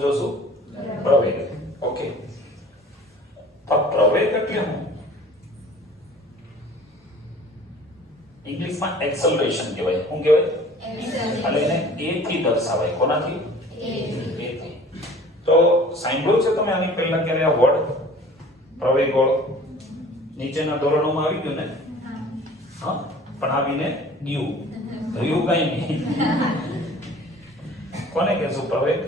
કોણ જોશું? પ્રવેગ. ઓકે, તો પ્રવેગ એટલે શું? ઇંગ્લિશમાં એક્સેલરેશન કહેવાય. શું કહેવાય? એટલે એને a થી દર્શાવાય. કોનાથી? a થી. તો સાંભળ્યું છે તમે આની પહેલા ક્યારે આ વર્ડ પ્રવેગ નીચેના ધોરણોમાં આવી ગયું ને? હા, પણ આવીને ગયું રહ્યું કઈ નહીં. કોને કહેશું પ્રવેગ?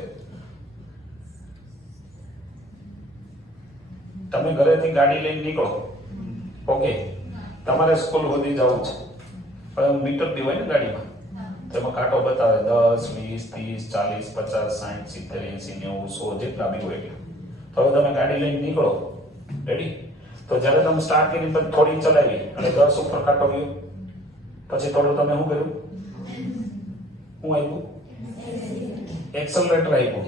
તમે ઘરેથી ગાડી લઈને નીકળો, ઓકે, તમારે સ્કૂલ સુધી જવું છે, પણ મીટર દીવાય ને ગાડીમાં, તેમાં કાંટો બતાવે 10, 20, 30, 40, 50, 60, 70, 80, 90, 100 જેટલા બી હોય એટલા. તો હવે તમે ગાડી લઈને નીકળો, રેડી? તો જ્યારે તમે સ્ટાર્ટ કરીને પછી થોડી ચલાવી અને 10 ઉપર કાંટો ગયો, પછી થોડું તમે શું કર્યું? શું આપ્યું? એક્સેલરેટર આપ્યું.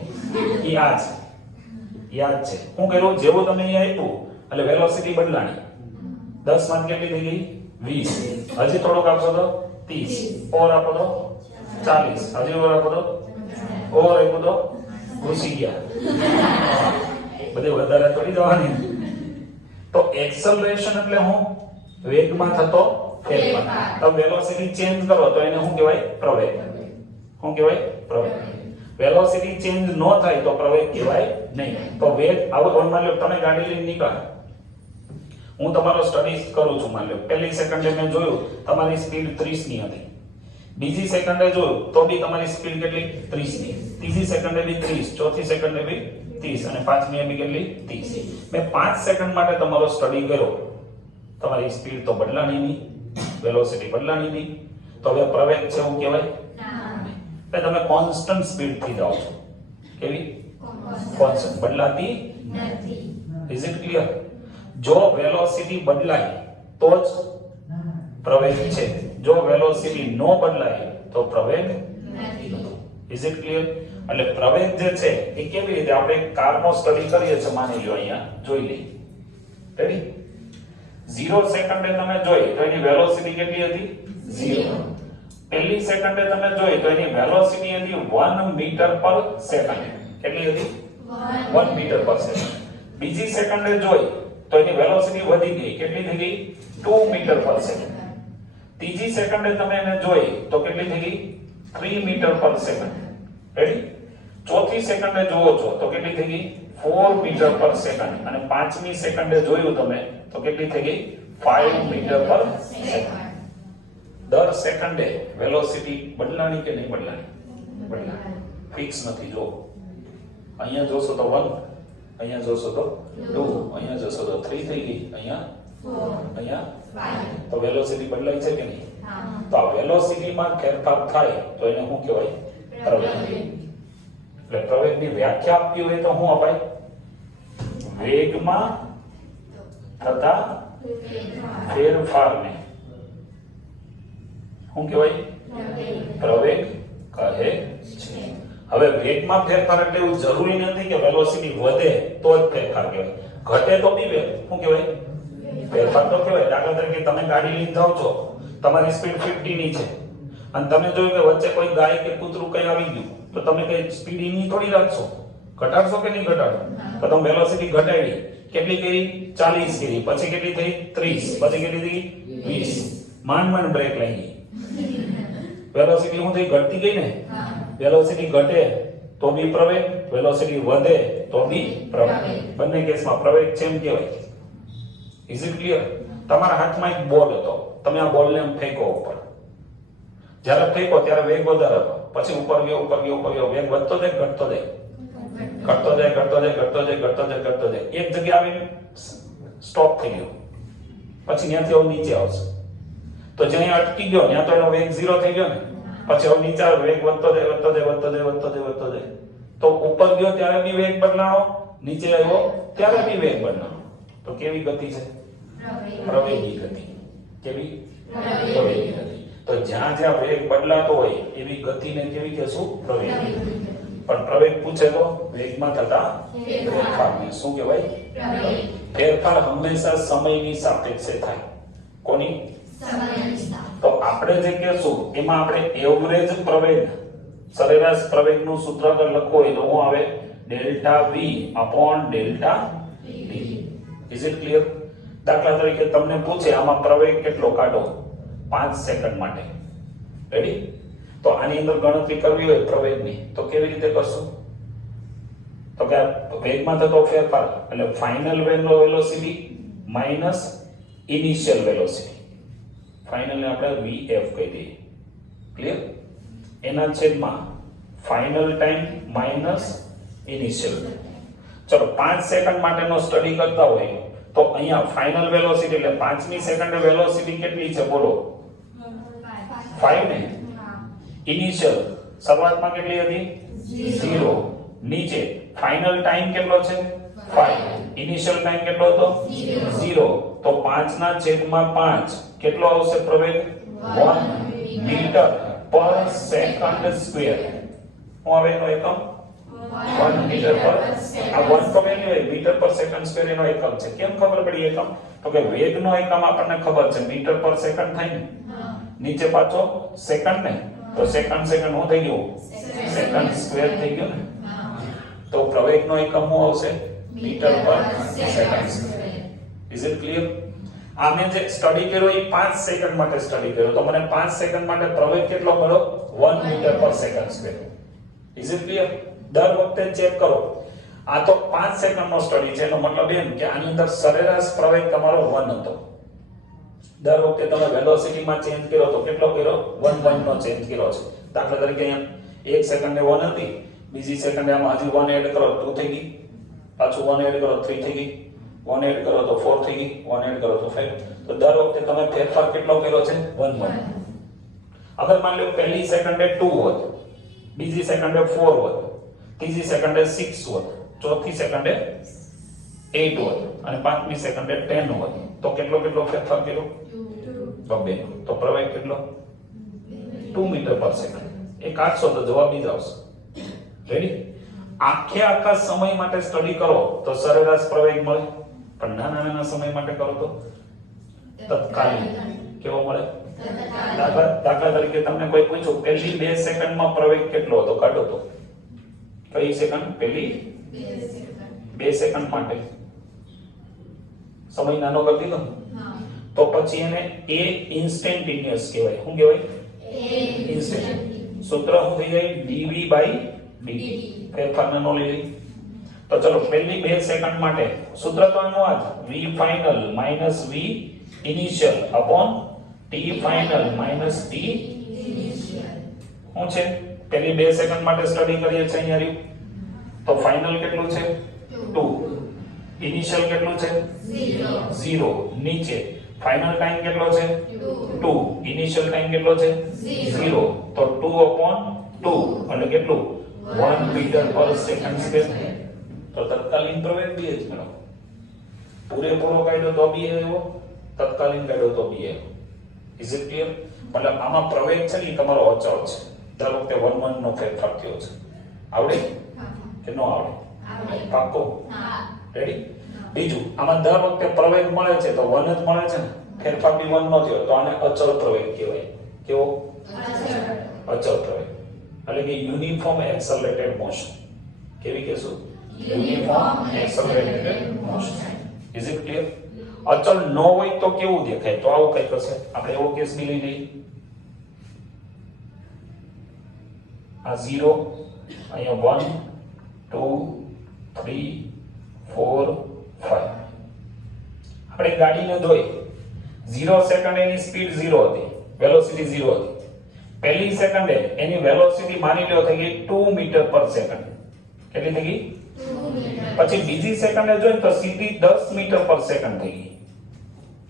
યાદ છે. શું કર્યું? જેવું તમે અહીંયા આપ્યું એટલે વેલોસિટી બદલાણી. 10 માં કેટલી થઈ ગઈ? 20. હજી થોડુંક આપશો તો 30. ઓર આપો તો 40. હજી ઓર આપો તો ઓર આપ્યું તો ઘૂસી ગયા. બધે વધારે થોડી જવાની. તો એક્સેલરેશન એટલે શું? વેગમાં થતો ફેરફાર. તો વેલોસિટી ચેન્જ કરો તો એને શું કહેવાય? પ્રવેગ. શું કહેવાય? પ્રવેગ. વેલોસિટી ચેન્જ ન થાય તો પ્રવેગ કહેવાય નહીં. તો વેગ આવો માની લો તમે ગાડી લઈને નીકળ્યા, હું તમારો સ્ટડી કરું છું, માની લો પહેલી સેકન્ડે મેં જોયું તમારી સ્પીડ 30 ની હતી, બીજી સેકન્ડે જોયું તો બી તમારી સ્પીડ કેટલી? 30 ની, ત્રીજી સેકન્ડે બી 30, ચોથી સેકન્ડે બી 30 અને પાંચમી બી કેટલી? 30. મેં 5 સેકન્ડ માટે તમારો સ્ટડી કર્યો, તમારી સ્પીડ તો બદલાણી નહીં, વેલોસિટી બદલાણી નહીં, તો હવે પ્રવેગ છે એવું કહેવાય? તમે કોન્સ્ટન્ટ સ્પીડ થી જાઓ છો. કેવી? કોન્સ્ટન્ટ, બદલાતી નથી. Is it clear? જો વેલોસિટી બદલાય તો જ પ્રવેગ છે, જો વેલોસિટી ન બદલાય તો પ્રવેગ નથી. Is it clear? એટલે પ્રવેગ જે છે એ કેવી રીતે આપણે કારનો સ્ટડી કરીએ છીએ, માની લો અહીંયા જોઈ લઈએ, રેડી? 0 સેકન્ડે તમે જોઈ તો એની વેલોસિટી કેટલી હતી? 0. પહેલી સેકન્ડે તમે જોઈ તો એની વેલોસિટી હતી 1 મીટર પર સેકન્ડ. કેટલી હતી? 1 મીટર પર સેકન્ડ. બીજી સેકન્ડે જોઈ તો એની વેલોસિટી વધી ગઈ, કેટલી થઈ ગઈ? 2 મીટર પર સેકન્ડ. ત્રીજી સેકન્ડે તમે એને જોઈ તો કેટલી થઈ ગઈ? 3 મીટર પર સેકન્ડ. રેડી? ચોથી સેકન્ડે જુઓ છો તો કેટલી થઈ ગઈ? 4 મીટર પર સેકન્ડ. અને પાંચમી સેકન્ડે જોયું તમે તો કેટલી થઈ ગઈ? 5 મીટર પર સેકન્ડ. દર સેકન્ડે વેલોસિટી બદલાણી કે નહીં બદલાણી? બદલાણી. ફિક્સ નથી. જો અહીંયા જોશો તો 1, અહીંયા જોશો તો 2, અહીંયા જોશો તો 3 થઈ ગઈ, અહીંયા 4, અહીંયા 5. તો વેલોસિટી બદલાય છે કે નહીં? તો આ વેલોસિટીમાં ફેરફાર થાય તો એને શું કહેવાય? પ્રવેગ. એટલે પ્રવેગની વ્યાખ્યા આપવી હોય તો શું અપાય? વેગમાં થતા ફેરફારને શું કહેવાય? પ્રવેગ કહે છે. હવે વેગમાં ફેરફાર એટલે એવું જરૂરી નથી કે વેલોસિટી વધે તો જ ફેરફાર કહેવાય, ઘટે તો બી શું કહેવાય? ફેરફાર તો કહેવાય. દાખલા તરીકે તમે ગાડી લઈને જાવ છો, તમારી સ્પીડ 50 ની છે અને તમે જોયું કે વચ્ચે કોઈ ગાય કે કૂતરું કઈ આવી ગયું તો તમે કઈ સ્પીડ ની થોડી રાખશો, ઘટાડશો કે નહીં ઘટાડો? તો તમે વેલોસિટી ઘટાડી, કેટલી કરી? 40 કરી, પછી કેટલી થઈ? 30, પછી કેટલી થઈ? 20. માંડ બ્રેક લાગી. વેલોસિટી શું થઈ? ઘટતી ગઈ ને. વેલોસિટી ઘટે તો બી પ્રવેગ, વેલોસિટી વધે તો બી પ્રવેગ. બંને કેસમાં પ્રવેગ છે એમ કહેવાય. Is it clear? તમારા હાથમાં એક બોલ હતો, તમે આ બોલને એમ ફેંકો ઉપર, જ્યારે ફેંકો ત્યારે વેગ વધારે હતો, પછી ઉપર ગયો, વેગ વધતો જાય, ઘટતો જાય, એક જગ્યાએ આવીને સ્ટોપ થઈ ગયો, પછી ત્યાંથી હવે નીચે આવશે, તો જ્યાં અટકી ગયો ત્યાં તો એનો વેગ 0 થઈ ગયો ને, પછી હવે નીચે વેગ વધતો જાય, તો ઉપર ગયો ત્યારે બી વેગ બદલાણો, નીચે આવ્યો ત્યારે બી વેગ બદલાણો. તો કેવી ગતિ છે? પ્રવેગી ગતિ. કેવી? પ્રવેગી ગતિ. તો જ્યાં જ્યાં વેગ બદલાતો હોય એવી ગતિને કેવી કહેશું? પ્રવેગી. પણ પ્રવેગ પૂછે તો વેગમાં થતા ફેરફારને શું કહેવાય? પ્રવેગ. ફેરફાર હંમેશા સમયની સાપેક્ષે થાય. કોની? સમયની સાપેક્ષે. તો આપણે જે કહેશું એમાં આપણે એવરેજ પ્રવેગ, સરેરાશ પ્રવેગનું સૂત્ર લખવું હોય તો શું આવે? Delta v upon delta t. Is it clear? દાખલા તરીકે તમને પૂછે આમાં પ્રવેગ કેટલો કાઢો 5 સેકન્ડ માટે. રેડી? તો આની અંદર ગણતરી કરવી હોય પ્રવેગની તો કેવી રીતે કરશું? તો કે વેગમાં થતો ફેરફાર એટલે final velocity minus initial velocity. Final ને આપણે vf કહી દઈએ. ક્લિયર? એના છેદમાં ફાઇનલ ટાઈમ માઈનસ ઇનિશિયલ. ચલો 5 સેકન્ડ માટેનો સ્ટડી કરતા હોય તો અહીંયા ફાઇનલ વેલોસિટી એટલે 5મી સેકન્ડે વેલોસિટી કેટલી છે બોલો? 5 ને. ઇનિશિયલ શરૂઆતમાં કેટલી હતી? 0. નીચે ફાઇનલ ટાઈમ કેટલો છે? 5. ઇનિશિયલ ટાઈમ કેટલો હતો? 0. તો 5 ના છેદમાં 5 કેટલો આવશે પ્રવેગ? 1 મીટર પર સેકન્ડ સ્ક્વેર. હું હવે એનો એકમ 1 મીટર પર આ 1 તો વેલ્યુ હોય મીટર પર સેકન્ડ સ્ક્વેર એનો એકમ છે. કેમ ખબર પડી એકમ? તો કે વેગનો એકમ આપણને ખબર છે મીટર પર સેકન્ડ થાય ને. નીચે પાછો સેકન્ડ ને તો સેકન્ડ હું થઈ ગયું સેકન્ડ સ્ક્વેર થઈ ગયું ને. તો પ્રવેગનો એકમ શું આવશે? મીટર પર second square. Is it clear? આમે જે સ્ટડી કર્યો એ 5 સેકન્ડ માટે સ્ટડી કર્યો તો મને 5 સેકન્ડ માટે પ્રવેગ કેટલો મળ્યો? 1 મીટર પર second square. Is it clear? દર વખતે ચેક કરો. આ તો 5 સેકન્ડનો સ્ટડી છે એનો મતલબ એમ કે આની અંદર સરેરાશ પ્રવેગ તમારો 1 હતો. દર વખતે તમે વેલોસિટીમાં ચેન્જ કર્યો તો કેટલો કર્યો? 1 નો ચેન્જ કર્યો છે. દાખલા તરીકે અહીંયા 1 સેકન્ડે 1 હતી, બીજી સેકન્ડે આમાં હજી 1 એડ કરો 2 થઈ ગઈ, પાછું 1 એડ કરો 3 થઈ ગઈ, 1 એડ કરો તો 4 થઈ ગઈ, 1 એડ કરો તો 5. તો દર વખતે તમે ફેરફાર કેટલો કર્યો છે? 1. અગર માની લો પહેલી સેકન્ડે 2 હોત, બીજી સેકન્ડે 4 હોત, ત્રીજી સેકન્ડે 6 હોત, ચોથી સેકન્ડે 8 હોત અને પાંચમી સેકન્ડે 10 હોત તો કેટલો ફેરફાર કર્યો? 2. તો પ્રવેગ કેટલો? 2 મીટર પર સેકન્ડ. એ કાઢશો તો જવાબ ઈ જ આવશે. રેડી? આખા સમય માટે સ્ટડી કરો તો સરેરાશ પ્રવેગ મળે, પણ નાના સમય માટે કરો તો તત્કાલીન કેવો મળે? દાખલા તરીકે તમને કોઈ પૂછ્યું પહેલી 2 સેકન્ડમાં પ્રવેગ કેટલો હતો કાઢો તો કઈ સેકન્ડ? પહેલી 2 સેકન્ડ માટે સમય નાનો કરી દીધો તો પછી એને a ઇન્સ્ટેન્ટેનિયસ કહેવાય. શું કહેવાય? ઇન્સ્ટન્ટ. સૂત્ર શું થઈ જાય? dv/dt. ફેરફાર નાનો લઈ લઈ તો ચલો પહેલી 2 સેકન્ડ માટે સૂત્ર તો આનું આ જ v final minus v initial upon t final minus t initial. શું છે? પહેલી 2 સેકન્ડ માટે સ્ટડી કરીએ છીએ અહીંયા રહ્યું તો ફાઇનલ કેટલું છે? 2. ઇનિશિયલ કેટલું છે? 0. નીચે ફાઇનલ ટાઈમ કેટલો છે? 2. ઇનિશિયલ ટાઈમ કેટલો છે? 0. તો 2 upon 2 એટલે કેટલું? 1 મીટર પર સેકન્ડ સ્ક્વેર. તો તત્કાલીન પ્રવેગ બી જ મેળવો. પૂરેપૂરો કાઢ્યો તો બી આવ્યો, તત્કાલીન કાઢ્યો તો બી આવ્યો. Is it clear? મતલબ આમાં પ્રવેગ છે ને તમારો અચળ છે. દર વખતે 1 નો ફેરફાર થયો છે. આવડે કે ન આવડે? પાકો? રેડી? બીજું આમાં દર વખતે પ્રવેગ મળે છે તો 1 જ મળે છે ને, ફેરફાર બી 1 નો થયો તો આને અચળ પ્રવેગ કહેવાય. કેવો? અચળ પ્રવેગ. એટલે કે યુનિફોર્મ એક્સલરેટેડ મોશન. કેવી કહેશું? Uniform accelerated motion. Is it clear? અચળ ન હોય તો કેવું દેખાય? તો આવું કઈ હશે. આપણે એવો કેસ બી લઈ લઈએ. આ 0 અહીંયા 1 2 3 4 5. આપણે ગાડીને જોઈ 0 સેકન્ડ એની સ્પીડ 0 હતી, વેલોસિટી 0 હતી. પહેલી સેકન્ડે એની વેલોસિટી માની લો થઈ ગઈ 2 મીટર પર સેકન્ડ. કેટલી થઈ ગઈ? 2 મીટર. પછી બીજી સેકન્ડે જોઈએ તો સીધી 10 મીટર પર સેકન્ડ થઈ ગઈ.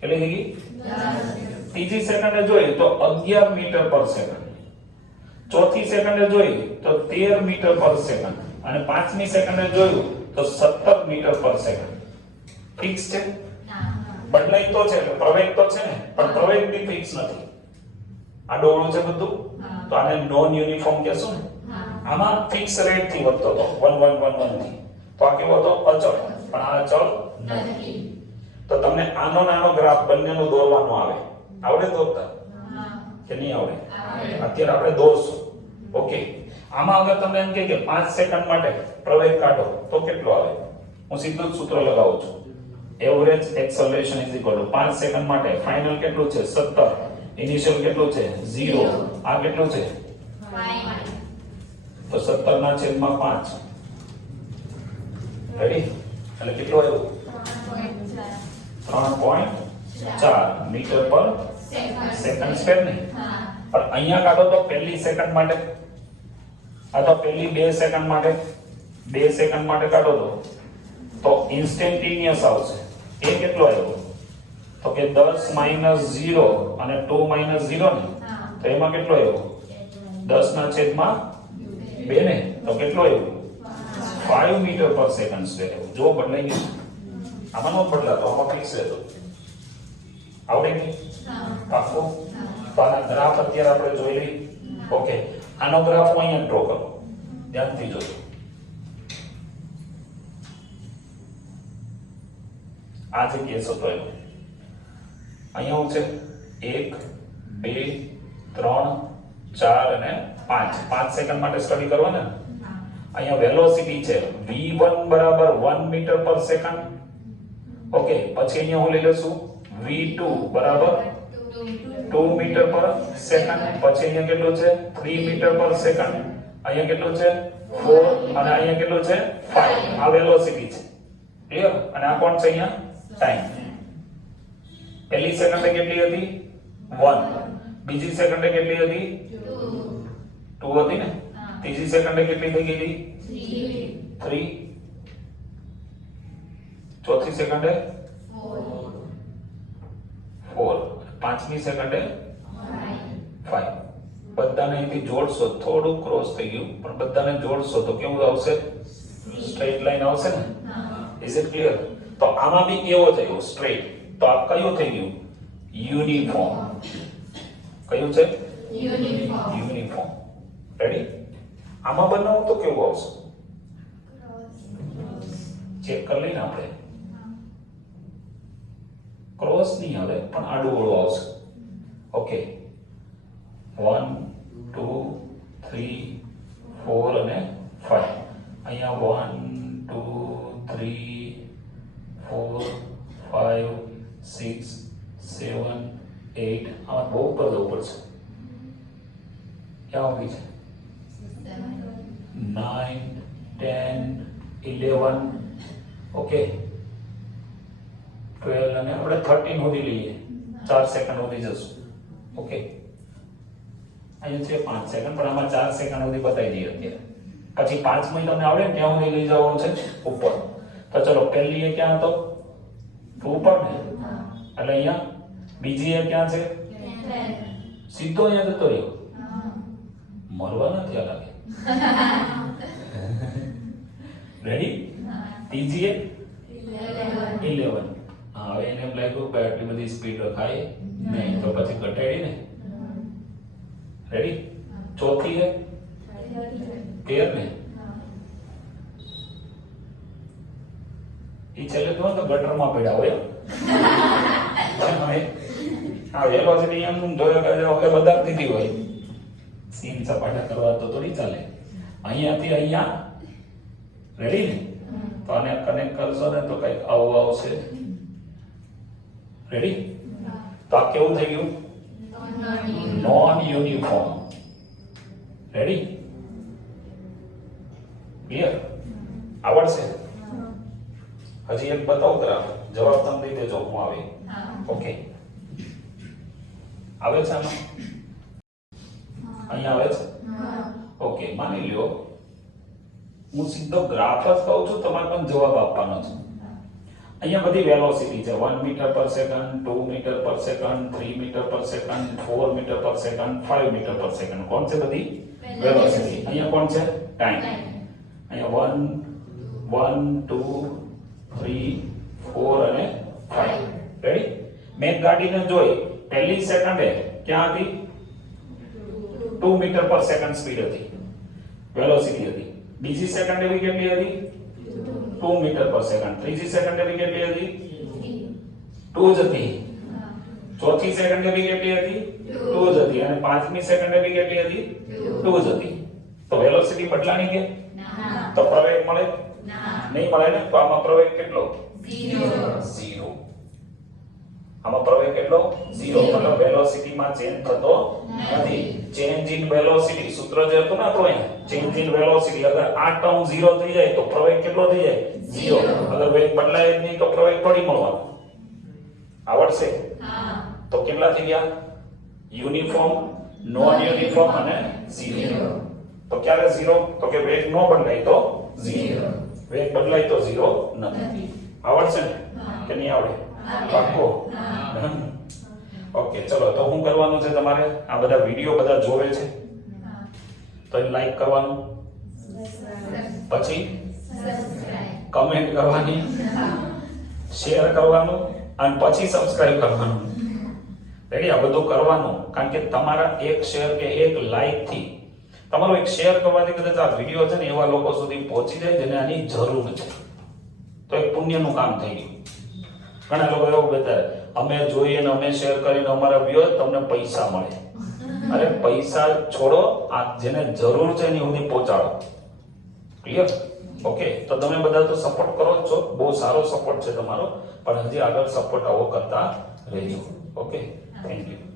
કેટલી થઈ ગઈ? 10. ત્રીજી સેકન્ડે જોઈએ તો 11 મીટર પર સેકન્ડ. ચોથી સેકન્ડે જોઈએ તો 13 મીટર પર સેકન્ડ અને પાંચમી સેકન્ડે જોયું તો 17 મીટર પર સેકન્ડ. ફિક્સ છે? બદલાય તો છે, પ્રવેગ તો છે ને, પણ પ્રવેગ બી ફિક્સ નથી. આ ડોળું છે બધું તો આને નોન યુનિફોર્મ કહેશું ને. આમાં ફિક્સ રેટ થી વધતો હતો 1 1 1 1 થી. તો આ કેવો હતો? અચળ. પણ આ અચળ નથી. તો તમને આનો નાનો ગ્રાફ બંનેનો દોરવાનો આવે. આવડે દોરતા કે નહીં આવડે? અત્યારે આપણે દોરશું. ઓકે. આમાં અગર તમને એમ કે 5 સેકન્ડ માટે પ્રવેગ કાઢો તો કેટલો આવે? હું સીધું જ સૂત્ર લગાવું છું. Average acceleration is equal to 5 second માટે ફાઇનલ કેટલું છે? 17. ઇનિશિયલ કેટલું છે? 0. આ કેટલું છે? 5. તો 17 ના છેદમાં 5. રેડી? એટલે કેટલું આવ્યું? 3.4 મીટર પર સેકન્ડ સ્ક્વેર ને. પણ અહીંયા કાઢો તો પહેલી સેકન્ડ માટે, આ તો પહેલી 2 સેકન્ડ માટે, 2 સેકન્ડ માટે કાઢો તો ઇન્સ્ટેન્ટેનિયસ આવશે. એ કેટલો આવ્યો? તો કે 10 - 0 અને 2 - 0 ને, તો એમાં કેટલો આવ્યો? 10 ના છેદમાં 2 ને, તો કેટલો આવ્યો? 5 મીટર પર સેકન્ડ સ્ક્વેર. જો બદલાઈ ગયું. આમાં નો બદલાતો, આમાં ફિક્સ રહેતો. આવડે કે પાક્કું? તો આના ગ્રાફ અત્યારે આપણે જોઈ લઈએ. ઓકે, આનો ગ્રાફ હું અહીંયા ડ્રો કરું, ધ્યાનથી જોજો. આ જે કેસ હતો એનો અહીંયા હું છે 1 2 3 4 અને 5 5 સેકન્ડ માટે સ્ટડી કરવાના. અહીંયા વેલોસિટી છે v1 બરાબર 1 મીટર પર સેકન્ડ. ઓકે, પછી અહીંયા હું લઈ લેશું v2 બરાબર 2 મીટર પર સેકન્ડ. પછી અહીંયા કેટલું છે? 3 મીટર પર સેકન્ડ. અહીંયા કેટલું છે? 4. અને અહીંયા કેટલું છે? 5. આ વેલોસિટી છે. ક્લિયર? અને આ કોણ છે? અહીંયા ટાઈમ. પહેલી સેકન્ડે કેટલી હતી? 1. બીજી સેકન્ડે કેટલી હતી? 2 હતી ને. ત્રીજી સેકન્ડે કેટલી થઈ ગઈ હતી? 3. ચોથી સેકન્ડે 4. પાંચમી સેકન્ડે 5. બધાને અહીંથી જોડશો, થોડું ક્રોસ થઈ ગયું, પણ બધાને જોડશો તો કેવું આવશે? સ્ટ્રેટ લાઈન આવશે ને. Is it clear? તો આમાં બી એવો જ આવ્યો સ્ટ્રેટ. તો આ કયું થઈ ગયું? યુનિફોર્મ. કયું છે? યુનિફોર્મ. રેડી? આમાં બનાવો તો કેવું આવશે? ચેક કરી લઈને આપણે. ક્રોસ નહીં આવે, પણ આડું ઓળું આવશે. ઓકે, 1 2 3 4 અને 5. અહીંયા 1 2 3 4 5 6 7 8. આમાં બહુ ઉપર જવું પડશે. ક્યાં આવી છે? 9 10 11. ઓકે, 12 અને આપણે 13 સુધી લઈએ. 4 સેકન્ડ સુધી જશું. ઓકે, અહીંયા છે 5 સેકન્ડ, પણ આમાં 4 સેકન્ડ સુધી બતાવી દઈએ અત્યારે. પછી 5 મિનિટ તમને આવડે ને ત્યાં સુધી લઈ જવાનું છે ઉપર. તો ચલો, પહેલી એ ક્યાં હતો? ઉપર ને. એટલે અહીંયા બીજી એ ક્યાં છે? સીધો અહીંયા જતો રહ્યો. મરવા નથી આ લાગે. રેડી? ત્રીજી એ 11. હા, હવે એને એમ લાગ્યું કે આટલી બધી સ્પીડ રખાય નહીં, તો પછી ઘટાડી ને. રેડી? ચોથી એ 13 ને. ઈ છેલ્લે તો ગટરમાં પડ્યા હોય. હા, વેલોસિટી એમ જોયો કે બધા દીધી હોય. સીન સપાટા કરવા તો થોડી ચાલે. અહીંયાથી અહીંયા. રેડી ને? તો આને કનેક્ટ કરશો ને તો કઈક આવું આવશે. રેડી? તો આ કેવું થઈ ગયું? Non uniform. રેડી? ક્લિયર? આવડશે? હજી એક બતાવો ગ્રાફ. જવાબ તમે દઈ દેજો હું આવે. ઓકે, આવે છે આમાં? અહીંયા આવે છે? ઓકે, માની લ્યો હું સીધો ગ્રાફ જ કહું છું, તમારે પણ જવાબ આપવાનો છે. અહીંયા બધી વેલોસિટી છે. 1 મીટર પર સેકન્ડ, 2 મીટર પર સેકન્ડ, 3 મીટર પર સેકન્ડ, 4 મીટર પર સેકન્ડ, 5 મીટર પર સેકન્ડ. કોણ છે બધી? વેલોસિટી. અહીંયા કોણ છે? ટાઈમ. અહીંયા 1 2 3 4 અને 5. રેડી? મેં ગાડીને જોઈ, પહેલી સેકન્ડે ક્યાં હતી? 2 મીટર પર સેકન્ડ સ્પીડ હતી, વેલોસિટી હતી. બીજી સેકન્ડે બી કેટલી હતી? 2 મીટર પર સેકન્ડ. ત્રીજી સેકન્ડે બી કેટલી હતી? 2 જ હતી. ચોથી સેકન્ડે બી કેટલી હતી? 2 જ હતી. અને પાંચમી સેકન્ડે બી કેટલી હતી? 2 જ હતી. તો વેલોસિટી બદલાણી કે? તો પ્રવેગ મળે નહીં મળે ને તો આમાં પ્રવેગ કેટલો 0 આમાં પ્રવેગ કેટલો 0 મતલબ વેલોસિટી માં ચેન્જ થતો નથી ચેન્જ ઇન વેલોસિટી સૂત્ર જે હતું ને આપણું અહીંયા ચેન્જ ઇન વેલોસિટી અગર આ ટર્મ 0 થઈ જાય તો પ્રવેગ કેટલો થઈ જાય 0 અગર વેગ બદલાય જ નહીં તો પ્રવેગ થોડી મળવાનો આવડશે તો કેટલા થઈ ગયા યુનિફોર્મ નોન યુનિફોર્મ અને 0 તો ક્યારે 0 તો કે વેગ ન બદલાય તો 0 વેગ બદલાય તો 0 નથી આવડશે ને કે નહીં આવડે પાક્કો ઓકે ચલો તો શું કરવાનું છે તમારે આ બધા વિડિયો બધા જોવે છે તો એ લાઈક કરવાનું પછી કમેન્ટ કરવાની શેર કરવાનું અને પછી સબસ્ક્રાઇબ કરવાનું રેડી આ બધું કરવાનું કારણ કે તમારા એક શેર કે એક લાઈક થી તમારો એક શેર કરવાથી કદાચ આ વિડિયો છે ને એવા લોકો સુધી પહોંચી જાય જેને આની જરૂર છે તો એક પુણ્યનું કામ થઈ ગયું ઘણા લોકો એવું કહેતા અમે જોઈએ ને અમે શેર કરીને અમારા વ્યૂઅર તમને પૈસા મળે અરે પૈસા છોડો આ જેને જરૂર છે એની સુધી પહોંચાડો ક્લિયર ઓકે તો તમે બધા તો સપોર્ટ કરો જ છો બહુ સારો સપોર્ટ છે તમારો પણ હજી આગળ સપોર્ટ આવો કરતા રહેજો ઓકે થેન્ક યુ